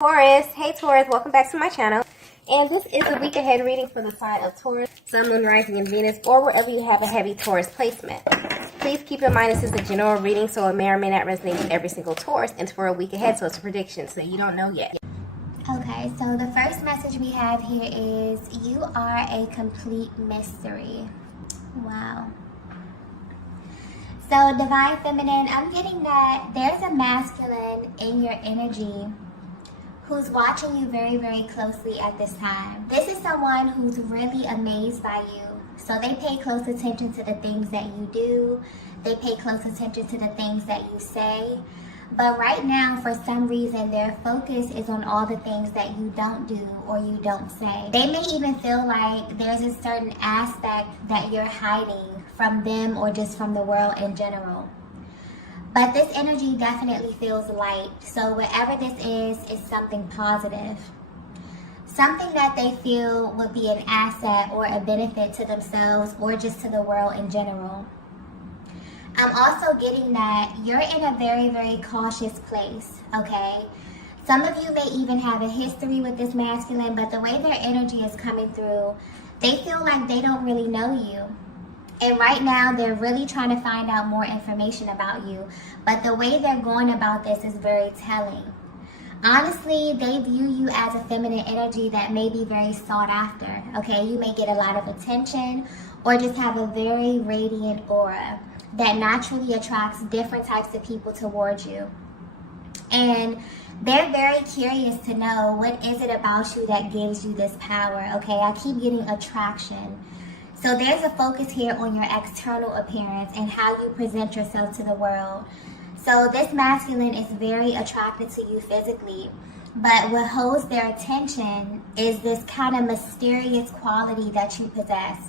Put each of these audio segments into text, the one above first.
Taurus, hey Taurus, welcome back to my channel. And this is a week ahead reading for the sign of Taurus, Sun, Moon, Rising, and Venus, or wherever you have a heavy Taurus placement. Please keep in mind this is a general reading, so it may or may not resonate with every single Taurus. And it's for a week ahead, so it's a prediction, so you don't know yet. Okay, so the first message we have here is you are a complete mystery. Wow. So Divine Feminine, I'm getting that there's a masculine in your energy who's watching you very, very closely at this time. This is someone who's really amazed by you. So they pay close attention to the things that you do. They pay close attention to the things that you say. But right now, for some reason, their focus is on all the things that you don't do or you don't say. They may even feel like there's a certain aspect that you're hiding from them or just from the world in general. But this energy definitely feels light. So whatever this is something positive. Something that they feel would be an asset or a benefit to themselves or just to the world in general. I'm also getting that you're in a very, very cautious place, okay? Some of you may even have a history with this masculine, but the way their energy is coming through, they feel like they don't really know you. And right now, they're really trying to find out more information about you. But the way they're going about this is very telling. Honestly, they view you as a feminine energy that may be very sought after, okay? You may get a lot of attention or just have a very radiant aura that naturally attracts different types of people towards you. And they're very curious to know what is it about you that gives you this power, okay? I keep getting attraction. So there's a focus here on your external appearance and how you present yourself to the world. So this masculine is very attracted to you physically, but what holds their attention is this kind of mysterious quality that you possess.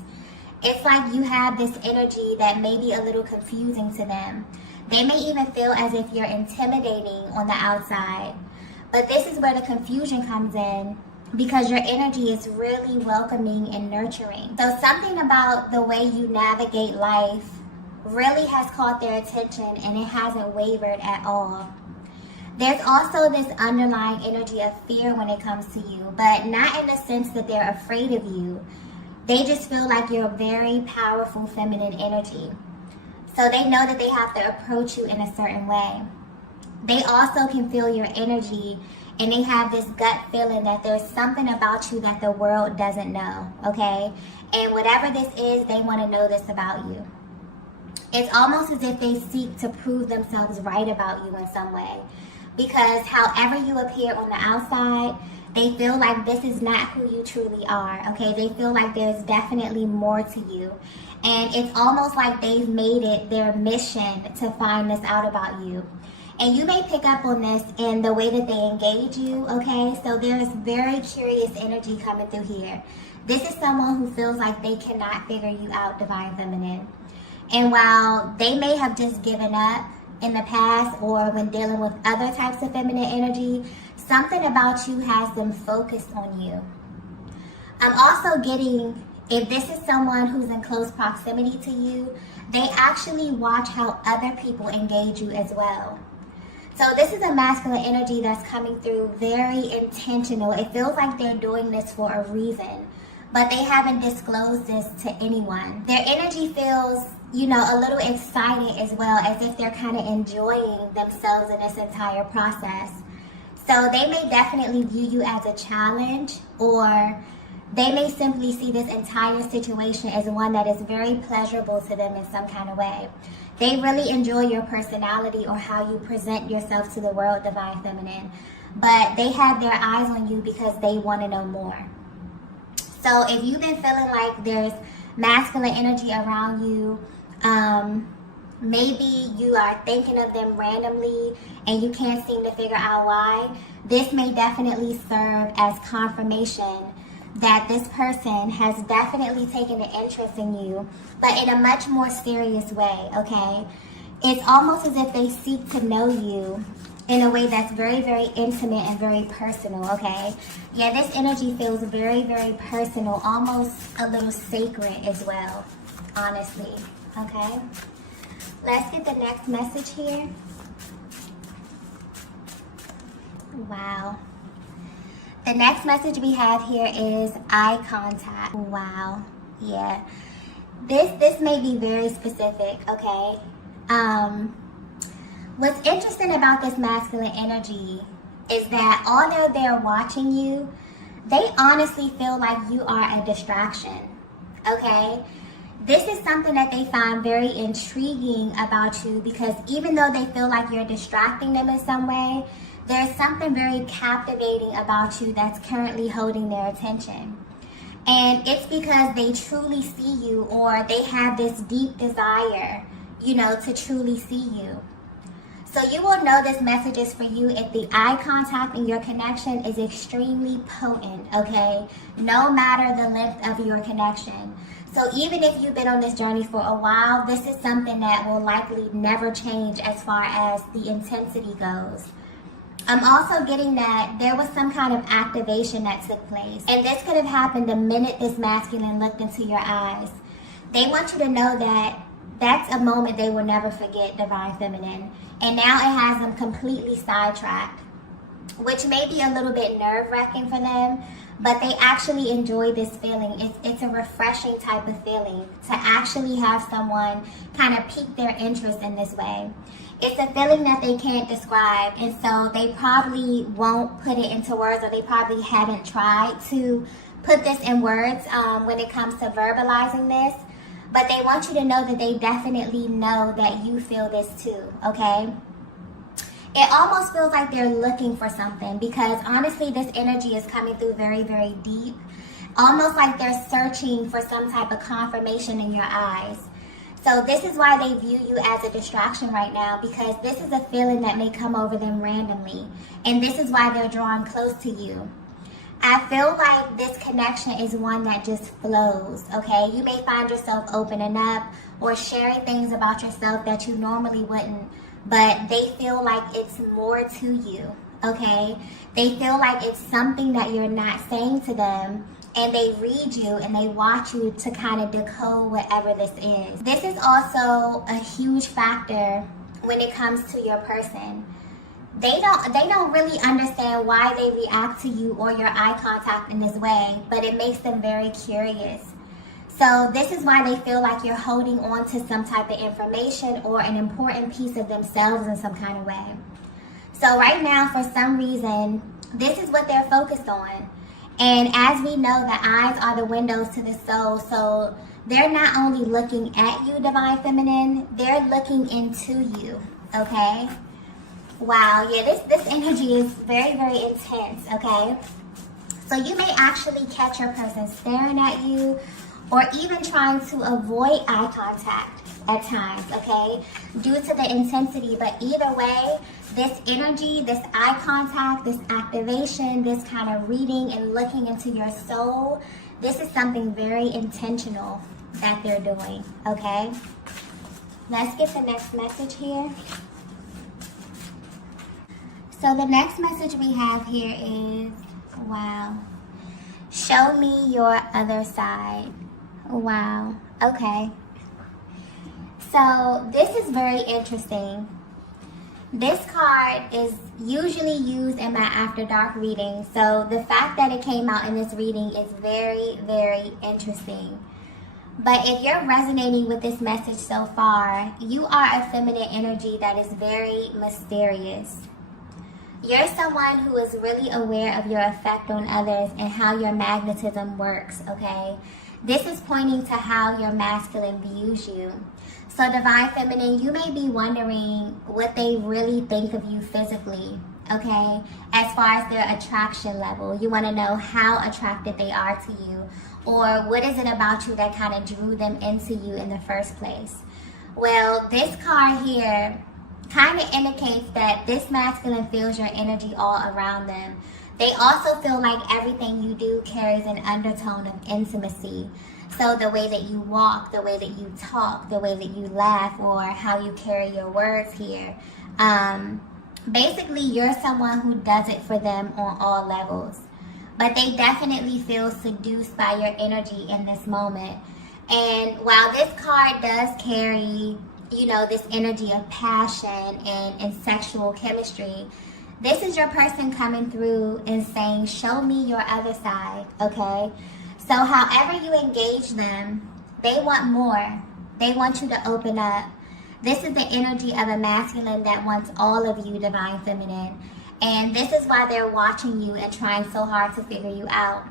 It's like you have this energy that may be a little confusing to them. They may even feel as if you're intimidating on the outside. But this is where the confusion comes in, because your energy is really welcoming and nurturing. So something about the way you navigate life really has caught their attention, and it hasn't wavered at all. There's also this underlying energy of fear when it comes to you, but not in the sense that they're afraid of you. They just feel like you're a very powerful feminine energy. So they know that they have to approach you in a certain way. They also can feel your energy, and they have this gut feeling that there's something about you that the world doesn't know, okay? And whatever this is, they want to know this about you. It's almost as if they seek to prove themselves right about you in some way. Because however you appear on the outside, they feel like this is not who you truly are, okay? They feel like there's definitely more to you. And it's almost like they've made it their mission to find this out about you. And you may pick up on this in the way that they engage you, okay? So there's very curious energy coming through here. This is someone who feels like they cannot figure you out, Divine Feminine. And while they may have just given up in the past or when dealing with other types of feminine energy, something about you has them focused on you. I'm also getting, if this is someone who's in close proximity to you, they actually watch how other people engage you as well. So this is a masculine energy that's coming through very intentional. It feels like they're doing this for a reason, but they haven't disclosed this to anyone. Their energy feels, you know, a little excited as well, as if they're kind of enjoying themselves in this entire process. So they may definitely view you as a challenge, or they may simply see this entire situation as one that is very pleasurable to them in some kind of way. They really enjoy your personality or how you present yourself to the world, Divine Feminine. But they have their eyes on you because they want to know more. So if you've been feeling like there's masculine energy around you, maybe you are thinking of them randomly and you can't seem to figure out why, this may definitely serve as confirmation that this person has definitely taken an interest in you, but in a much more serious way, okay? It's almost as if they seek to know you in a way that's very, very intimate and very personal, okay? Yeah, this energy feels very, very personal, almost a little sacred as well, honestly, okay? Let's get the next message here. Wow. The next message we have here is eye contact. Wow. Yeah. This may be very specific, okay? What's interesting about this masculine energy is that although they're watching you, they honestly feel like you are a distraction, okay? This is something that they find very intriguing about you, because even though they feel like you're distracting them in some way, there's something very captivating about you that's currently holding their attention. And it's because they truly see you, or they have this deep desire, to truly see you. So you will know this message is for you if the eye contact and your connection is extremely potent, okay? No matter the length of your connection. So even if you've been on this journey for a while, this is something that will likely never change as far as the intensity goes. I'm also getting that there was some kind of activation that took place. And this could have happened the minute this masculine looked into your eyes. They want you to know that that's a moment they will never forget, Divine Feminine. And now it has them completely sidetracked, which may be a little bit nerve-wracking for them, but they actually enjoy this feeling. It's a refreshing type of feeling to actually have someone kind of pique their interest in this way. It's a feeling that they can't describe, and so they probably won't put it into words, or they probably haven't tried to put this in words when it comes to verbalizing this. But they want you to know that they definitely know that you feel this too, okay? It almost feels like they're looking for something, because honestly, this energy is coming through very, very deep. Almost like they're searching for some type of confirmation in your eyes. So this is why they view you as a distraction right now, because this is a feeling that may come over them randomly. And this is why they're drawing close to you. I feel like this connection is one that just flows, okay? You may find yourself opening up or sharing things about yourself that you normally wouldn't, but they feel like it's more to you, okay? They feel like it's something that you're not saying to them, and they read you and they watch you to kind of decode whatever this is. This is also a huge factor when it comes to your person. They don't really understand why they react to you or your eye contact in this way, but it makes them very curious. So this is why they feel like you're holding on to some type of information or an important piece of themselves in some kind of way. So right now, for some reason, this is what they're focused on. And as we know, the eyes are the windows to the soul. So they're not only looking at you, Divine Feminine, they're looking into you, okay? Wow, yeah, this energy is very, very intense, okay? So you may actually catch your person staring at you, or even trying to avoid eye contact at times, okay? Due to the intensity, but either way, this energy, this eye contact, this activation, this kind of reading and looking into your soul, this is something very intentional that they're doing, okay? Let's get the next message here. So the next message we have here is, wow, show me your other side. Wow, okay. So this is very interesting. This card is usually used in my After Dark reading, so the fact that it came out in this reading is very, very interesting. But if you're resonating with this message so far, you are a feminine energy that is very mysterious. You're someone who is really aware of your effect on others and how your magnetism works, okay? This is pointing to how your masculine views you. So Divine Feminine, you may be wondering what they really think of you physically, okay? As far as their attraction level. You want to know how attracted they are to you, or what is it about you that kind of drew them into you in the first place. Well, this card here kind of indicates that this masculine feels your energy all around them. They also feel like everything you do carries an undertone of intimacy. So the way that you walk, the way that you talk, the way that you laugh, or how you carry your words here. Basically, you're someone who does it for them on all levels. But they definitely feel seduced by your energy in this moment. And while this card does carry, this energy of passion and sexual chemistry, This is your person coming through and saying, show me your other side, okay? So however you engage them, they want more. They want you to open up. This is the energy of a masculine that wants all of you, divine feminine. And this is why they're watching you and trying so hard to figure you out.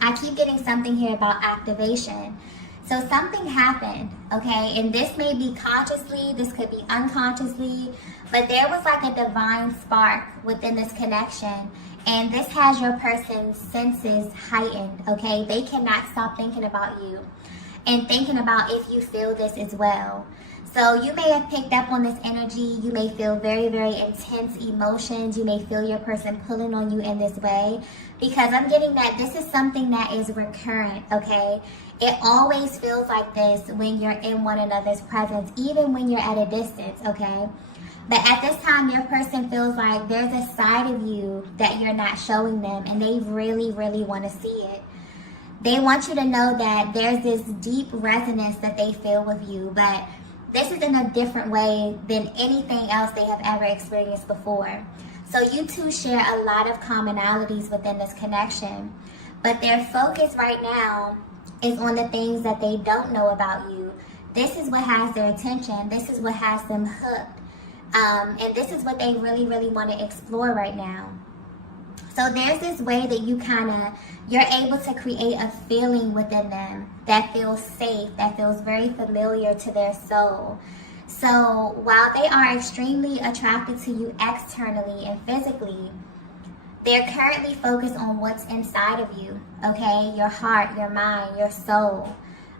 I keep getting something here about activation. So something happened, okay? And this may be consciously, this could be unconsciously, but there was like a divine spark within this connection. And this has your person's senses heightened, okay? They cannot stop thinking about you and thinking about if you feel this as well. So you may have picked up on this energy. You may feel very, very intense emotions. You may feel your person pulling on you in this way, because I'm getting that this is something that is recurrent, okay? It always feels like this when you're in one another's presence, even when you're at a distance, okay? But at this time, your person feels like there's a side of you that you're not showing them, and they really, really want to see it. They want you to know that there's this deep resonance that they feel with you, but this is in a different way than anything else they have ever experienced before. So you two share a lot of commonalities within this connection, but their focus right now is on the things that they don't know about you. This is what has their attention. This is what has them hooked. And this is what they really, really want to explore right now. So there's this way that you're able to create a feeling within them that feels safe, that feels very familiar to their soul. So while they are extremely attracted to you externally and physically, they're currently focused on what's inside of you, okay? Your heart, your mind, your soul.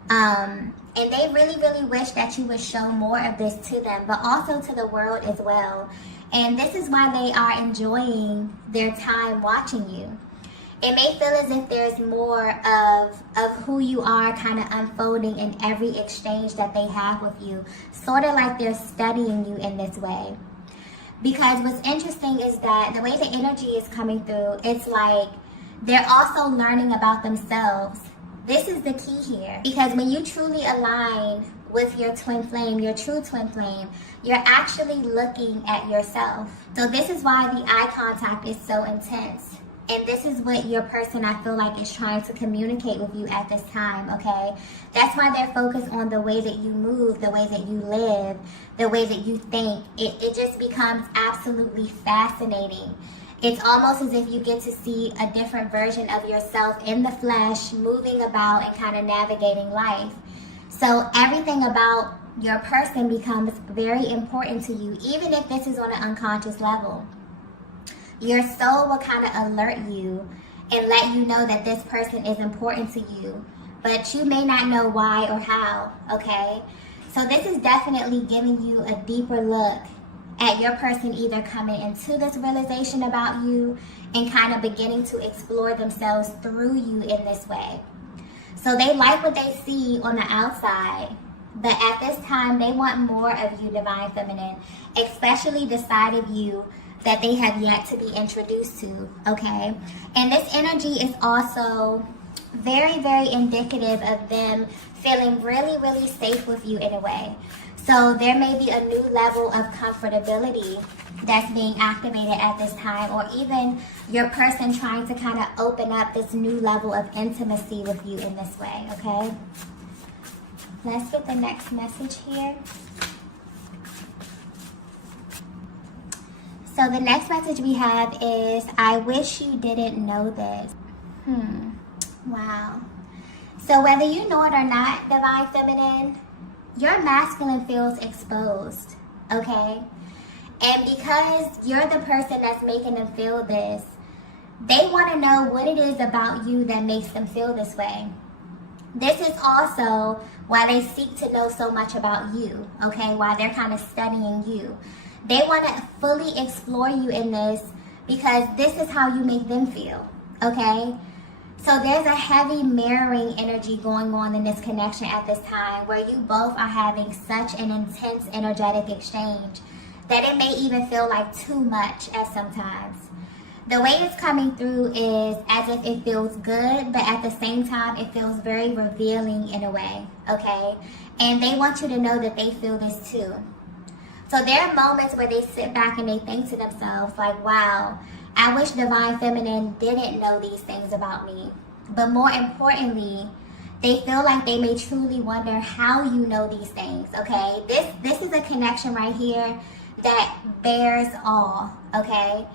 And they really, really wish that you would show more of this to them, but also to the world as well. And this is why they are enjoying their time watching you. It may feel as if there's more of who you are kind of unfolding in every exchange that they have with you. Sort of like they're studying you in this way. Because what's interesting is that the way the energy is coming through, it's like they're also learning about themselves. This is the key here. Because when you truly align with your twin flame, your true twin flame, you're actually looking at yourself. So this is why the eye contact is so intense. And this is what your person, I feel like, is trying to communicate with you at this time, okay? That's why they're focused on the way that you move, the way that you live, the way that you think. It just becomes absolutely fascinating. It's almost as if you get to see a different version of yourself in the flesh, moving about and kind of navigating life. So everything about your person becomes very important to you, even if this is on an unconscious level. Your soul will kind of alert you and let you know that this person is important to you, but you may not know why or how, okay? So this is definitely giving you a deeper look at your person either coming into this realization about you and kind of beginning to explore themselves through you in this way. So they like what they see on the outside, but at this time they want more of you, divine feminine, especially the side of you that they have yet to be introduced to, okay? And this energy is also very, very indicative of them feeling really, really safe with you in a way. So there may be a new level of comfortability that's being activated at this time, or even your person trying to kind of open up this new level of intimacy with you in this way, okay? Let's get the next message here. So the next message we have is, I wish you didn't know this. Wow. So whether you know it or not, divine feminine, your masculine feels exposed, okay? And because you're the person that's making them feel this, they want to know what it is about you that makes them feel this way. This is also why they seek to know so much about you, okay? Why they're kind of studying you. They want to fully explore you in this because this is how you make them feel, okay? So there's a heavy mirroring energy going on in this connection at this time where you both are having such an intense energetic exchange that it may even feel like too much at sometimes. The way it's coming through is as if it feels good, but at the same time it feels very revealing in a way, okay? And they want you to know that they feel this too. So there are moments where they sit back and they think to themselves like, wow, I wish Divine Feminine didn't know these things about me. But more importantly, they feel like they may truly wonder how you know these things, okay? This is a connection right here that bears all, okay?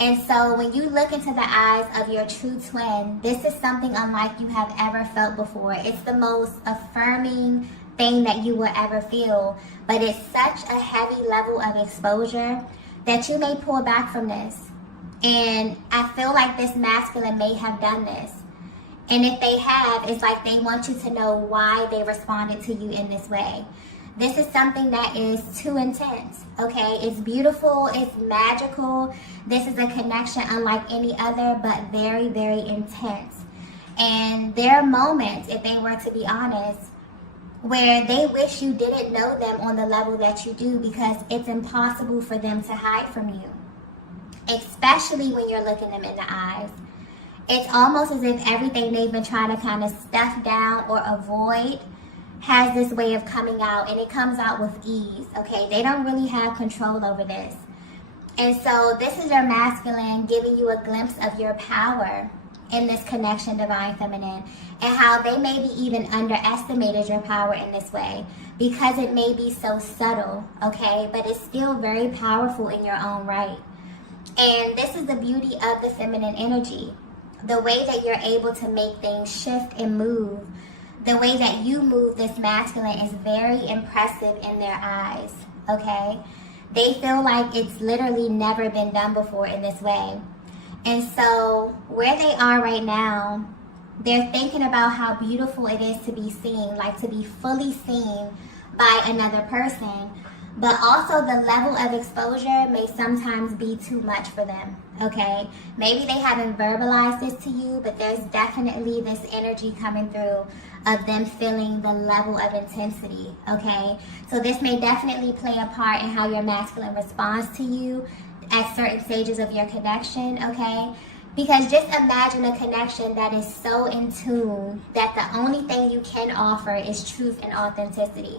And so when you look into the eyes of your true twin, this is something unlike you have ever felt before. It's the most affirming thing that you will ever feel, but it's such a heavy level of exposure that you may pull back from this. And I feel like this masculine may have done this. And if they have, it's like they want you to know why they responded to you in this way. This is something that is too intense, okay? It's beautiful, it's magical. This is a connection unlike any other, but very, very intense. And there are moments, if they were to be honest, where they wish you didn't know them on the level that you do, because it's impossible for them to hide from you, especially when you're looking them in the eyes. It's almost as if everything they've been trying to kind of stuff down or avoid has this way of coming out, and it comes out with ease, okay? They don't really have control over this. And so this is your masculine giving you a glimpse of your power in this connection, Divine Feminine, and how they maybe even underestimated your power in this way because it may be so subtle, okay? But it's still very powerful in your own right. And this is the beauty of the feminine energy. The way that you're able to make things shift and move, the way that you move this masculine is very impressive in their eyes, okay? They feel like it's literally never been done before in this way. And so where they are right now, they're thinking about how beautiful it is to be seen, like to be fully seen by another person. But also the level of exposure may sometimes be too much for them, okay? Maybe they haven't verbalized this to you, but there's definitely this energy coming through of them feeling the level of intensity, okay? So this may definitely play a part in how your masculine responds to you at certain stages of your connection, okay? Because just imagine a connection that is so in tune that the only thing you can offer is truth and authenticity.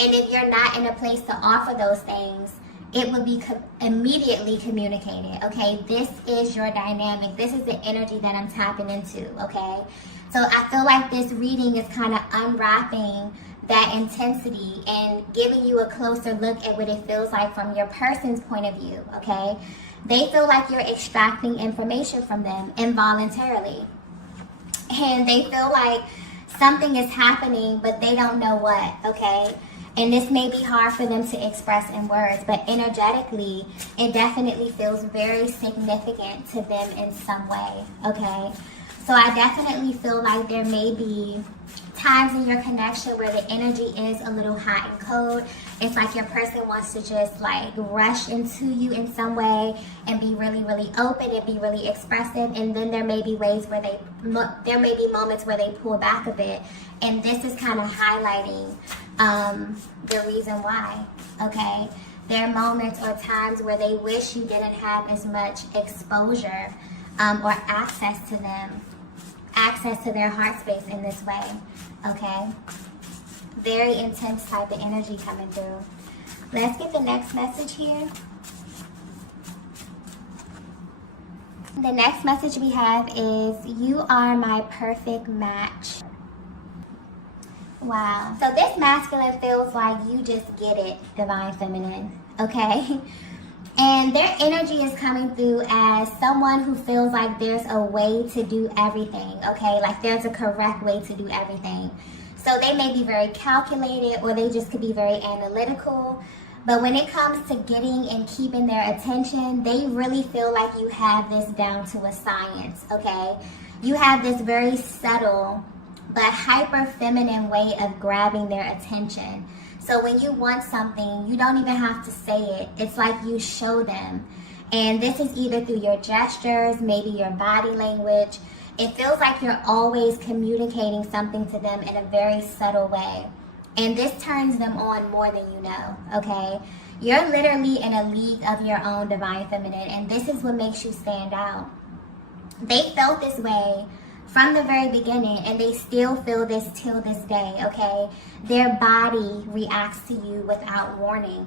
And if you're not in a place to offer those things, it would be immediately communicated, okay? This is your dynamic. This is the energy that I'm tapping into, okay? So I feel like this reading is kind of unwrapping that intensity and giving you a closer look at what it feels like from your person's point of view, okay? They feel like you're extracting information from them involuntarily. And they feel like something is happening, but they don't know what, okay? And this may be hard for them to express in words, but energetically, it definitely feels very significant to them in some way, okay? So I definitely feel like there may be times in your connection where the energy is a little hot and cold. It's like your person wants to just like rush into you in some way and be really, really open and be really expressive. And then there may be ways where there may be moments where they pull back a bit. And this is kind of highlighting the reason why, okay? There are moments or times where they wish you didn't have as much exposure or access to them, access to their heart space in this way, okay? Very intense type of energy coming through. Let's get the next message here. The next message we have is, you are my perfect match. Wow. So this masculine feels like you just get it, Divine Feminine, okay? And their energy is coming through as someone who feels like there's a way to do everything, okay? Like there's a correct way to do everything. So they may be very calculated, or they just could be very analytical. But when it comes to getting and keeping their attention, they really feel like you have this down to a science, okay? You have this very subtle but hyper feminine way of grabbing their attention. So when you want something, you don't even have to say it. It's like you show them. And this is either through your gestures, maybe your body language. It feels like you're always communicating something to them in a very subtle way. And this turns them on more than you know, okay? You're literally in a league of your own, Divine Feminine, and this is what makes you stand out. They felt this way from the very beginning, and they still feel this till this day, okay? Their body reacts to you without warning.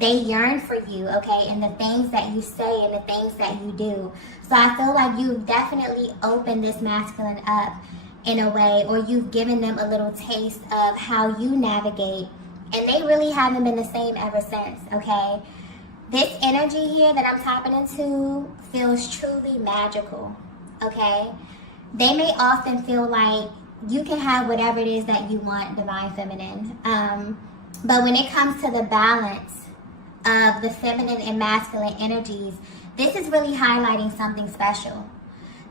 they yearn for you, okay, and the things that you say and the things that you do. So I feel like you've definitely opened this masculine up in a way, or you've given them a little taste of how you navigate, and they really haven't been the same ever since, okay? This energy here that I'm tapping into feels truly magical, okay? They may often feel like you can have whatever it is that you want, Divine Feminine. But when it comes to the balance of the feminine and masculine energies, this is really highlighting something special.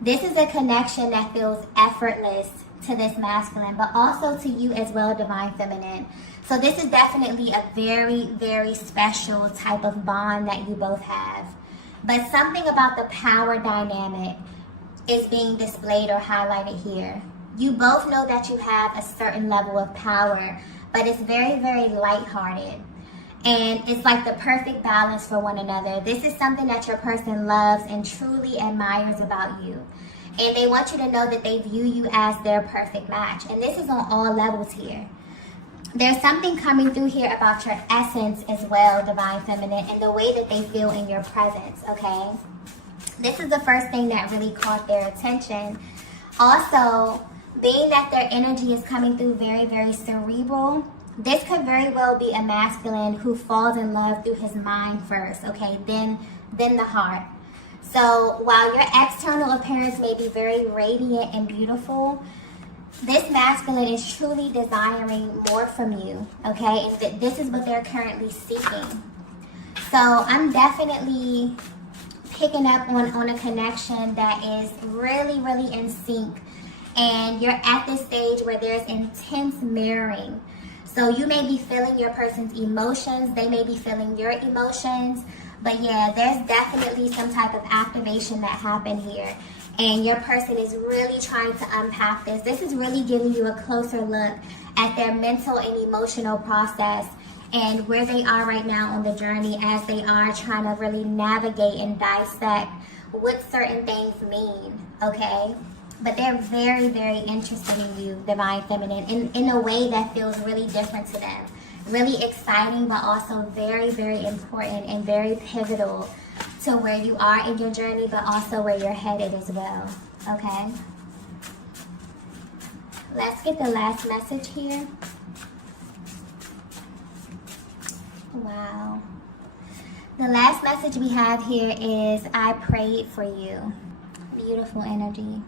This is a connection that feels effortless to this masculine, but also to you as well, Divine Feminine. So this is definitely a very, very special type of bond that you both have. But something about the power dynamic is being displayed or highlighted here. You both know that you have a certain level of power, but it's very, very lighthearted. And it's like the perfect balance for one another. This is something that your person loves and truly admires about you. And they want you to know that they view you as their perfect match. And this is on all levels here. There's something coming through here about your essence as well, Divine Feminine, and the way that they feel in your presence, okay? This is the first thing that really caught their attention. Also, being that their energy is coming through very, very cerebral, this could very well be a masculine who falls in love through his mind first, okay, then the heart. So while your external appearance may be very radiant and beautiful, this masculine is truly desiring more from you, okay, and this is what they're currently seeking. So I'm definitely picking up on a connection that is really, really in sync, and you're at this stage where there's intense mirroring. So you may be feeling your person's emotions, they may be feeling your emotions, but yeah, there's definitely some type of activation that happened here, and your person is really trying to unpack this. This is really giving you a closer look at their mental and emotional process and where they are right now on the journey as they are trying to really navigate and dissect what certain things mean, okay? But they're very, very interested in you, Divine Feminine, in a way that feels really different to them. Really exciting, but also very, very important and very pivotal to where you are in your journey, but also where you're headed as well, okay? Let's get the last message here. Wow. The last message we have here is, I prayed for you. Beautiful energy.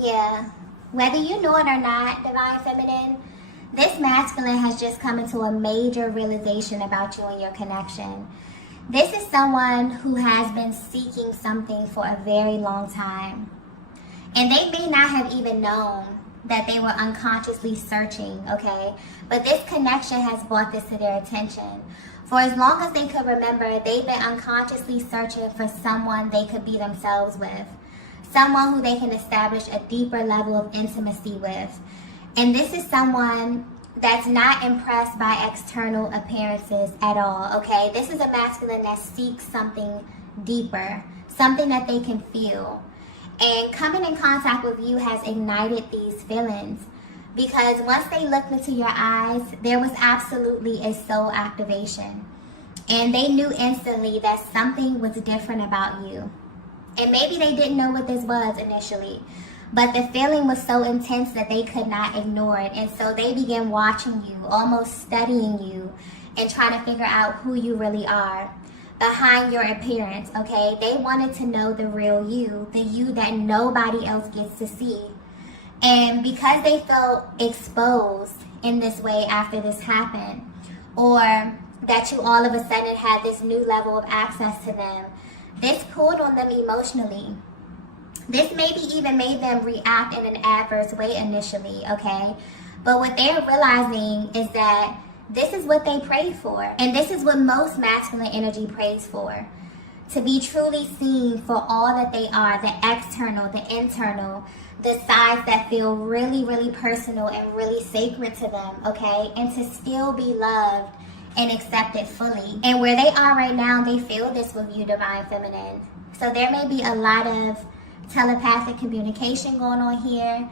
Yeah, whether you know it or not, Divine Feminine, this masculine has just come into a major realization about you and your connection. This is someone who has been seeking something for a very long time. And they may not have even known that they were unconsciously searching, okay? But this connection has brought this to their attention. For as long as they could remember, they've been unconsciously searching for someone they could be themselves with. Someone who they can establish a deeper level of intimacy with. And this is someone that's not impressed by external appearances at all, okay? This is a masculine that seeks something deeper, something that they can feel. And coming in contact with you has ignited these feelings, because once they looked into your eyes, there was absolutely a soul activation. And they knew instantly that something was different about you. And maybe they didn't know what this was initially, but the feeling was so intense that they could not ignore it. And so they began watching you, almost studying you, and trying to figure out who you really are behind your appearance, okay? They wanted to know the real you, the you that nobody else gets to see. And because they felt exposed in this way after this happened, or that you all of a sudden had this new level of access to them, this pulled on them emotionally. This maybe even made them react in an adverse way initially, okay? But what they're realizing is that this is what they prayed for. And this is what most masculine energy prays for. To be truly seen for all that they are, the external, the internal, the sides that feel really, really personal and really sacred to them, okay? And to still be loved and accepted fully. And where they are right now, they feel this with you, Divine Feminine. So there may be a lot of telepathic communication going on here.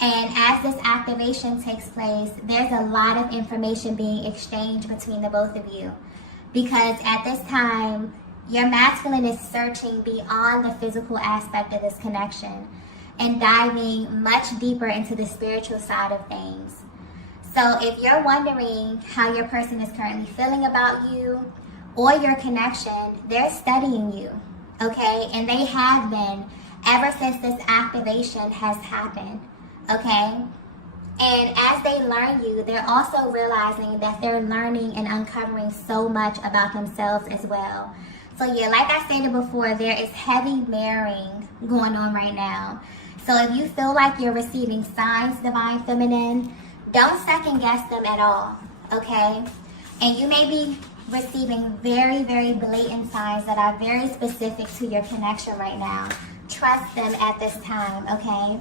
And as this activation takes place, there's a lot of information being exchanged between the both of you. because at this time, your masculine is searching beyond the physical aspect of this connection and diving much deeper into the spiritual side of things. So if you're wondering how your person is currently feeling about you or your connection, they're studying you, okay? And they have been ever since this activation has happened, okay? And as they learn you, they're also realizing that they're learning and uncovering so much about themselves as well. So yeah, like I stated before, there is heavy mirroring going on right now. So if you feel like you're receiving signs, Divine Feminine, don't second guess them at all, okay? And you may be receiving very, very blatant signs that are very specific to your connection right now. Trust them at this time, okay?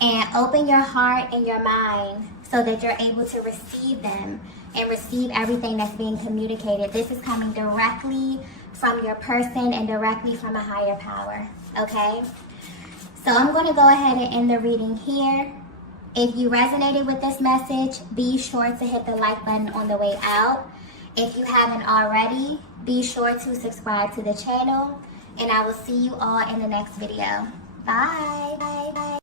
And open your heart and your mind so that you're able to receive them and receive everything that's being communicated. This is coming directly from your person and directly from a higher power, okay? So I'm going to go ahead and end the reading here. If you resonated with this message, be sure to hit the like button on the way out. If you haven't already, be sure to subscribe to the channel, and I will see you all in the next video. Bye. Bye. Bye.